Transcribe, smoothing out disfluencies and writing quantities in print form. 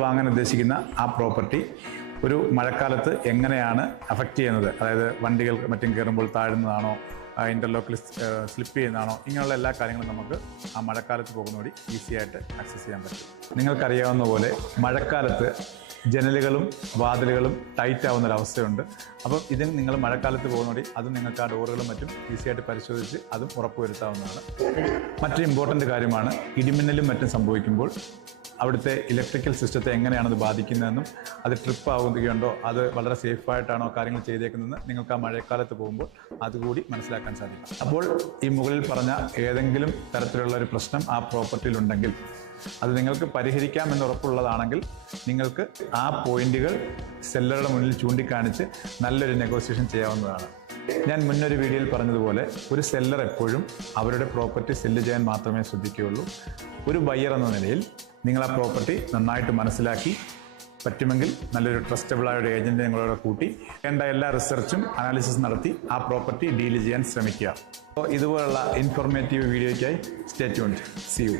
വാങ്ങാൻ ഉദ്ദേശിക്കുന്ന ആ പ്രോപ്പർട്ടി ഒരു മഴക്കാലത്ത് എങ്ങനെയാണ് അഫക്റ്റ് ചെയ്യുന്നത്, അതായത് വണ്ടികൾ മറ്റും കയറുമ്പോൾ താഴുന്നതാണോ, ഇൻ്റർലോക്കിൽ സ്ലിപ്പ് ചെയ്യുന്നതാണോ, ഇങ്ങനെയുള്ള എല്ലാ കാര്യങ്ങളും നമുക്ക് ആ മഴക്കാലത്ത് പോകുന്നതോടെ ഈസി ആയിട്ട് ആക്സസ് ചെയ്യാൻ പറ്റും. നിങ്ങൾക്കറിയാവുന്ന പോലെ മഴക്കാലത്ത് ജനലുകളും വാതിലുകളും ടൈറ്റ് ആവുന്നൊരവസ്ഥയുണ്ട്. അപ്പം ഇതിന് നിങ്ങൾ മഴക്കാലത്ത് പോകുന്നതോടെ അത് നിങ്ങൾക്ക് ആ ഡോറുകളും മറ്റും ഈസി ആയിട്ട് പരിശോധിച്ച് അതും ഉറപ്പുവരുത്താവുന്നതാണ്. മറ്റൊരു ഇമ്പോർട്ടൻ്റ് കാര്യമാണ് ഇടിമിന്നലും മറ്റും സംഭവിക്കുമ്പോൾ അവിടുത്തെ ഇലക്ട്രിക്കൽ സിസ്റ്റത്തെ എങ്ങനെയാണത് ബാധിക്കുന്നതെന്നും അത് ട്രിപ്പ് ആവുകയുണ്ടോ, അത് വളരെ സേഫായിട്ടാണോ കാര്യങ്ങൾ ചെയ്തേക്കുന്നതെന്ന് നിങ്ങൾക്ക് ആ മഴക്കാലത്ത് പോകുമ്പോൾ അതുകൂടി മനസ്സിലാക്കാൻ സാധിക്കും. അപ്പോൾ ഈ മുകളിൽ പറഞ്ഞ ഏതെങ്കിലും തരത്തിലുള്ള ഒരു പ്രശ്നം ആ പ്രോപ്പർട്ടിയിലുണ്ടെങ്കിൽ അത് നിങ്ങൾക്ക് പരിഹരിക്കാമെന്ന് ഉറപ്പുള്ളതാണെങ്കിൽ നിങ്ങൾക്ക് ആ പോയിന്റുകൾ സെല്ലറുടെ മുന്നിൽ ചൂണ്ടിക്കാണിച്ച് നല്ലൊരു നെഗോസിയേഷൻ ചെയ്യാവുന്നതാണ്. ഞാൻ മുന്നൊരു വീഡിയോയിൽ പറഞ്ഞതുപോലെ ഒരു സെല്ലർ എപ്പോഴും അവരുടെ പ്രോപ്പർട്ടി സെല്ല് ചെയ്യാൻ മാത്രമേ ശ്രദ്ധിക്കുകയുള്ളൂ. ഒരു ബയ്യർ എന്ന നിലയിൽ നിങ്ങൾ ആ പ്രോപ്പർട്ടി നന്നായിട്ട് മനസ്സിലാക്കി പറ്റുമെങ്കിൽ നല്ലൊരു ട്രസ്റ്റബിളായ ഒരു ഏജൻറ്റ് നിങ്ങളോട് കൂട്ടി വേണ്ട എല്ലാ റിസർച്ചും അനാലിസിസ് നടത്തി ആ പ്രോപ്പർട്ടി ഡീൽ ചെയ്യാൻ ശ്രമിക്കുക. അപ്പോൾ ഇതുപോലുള്ള ഇൻഫോർമേറ്റീവ് വീഡിയോയ്ക്കായി സ്റ്റേ ട്യൂൺഡ്. See U.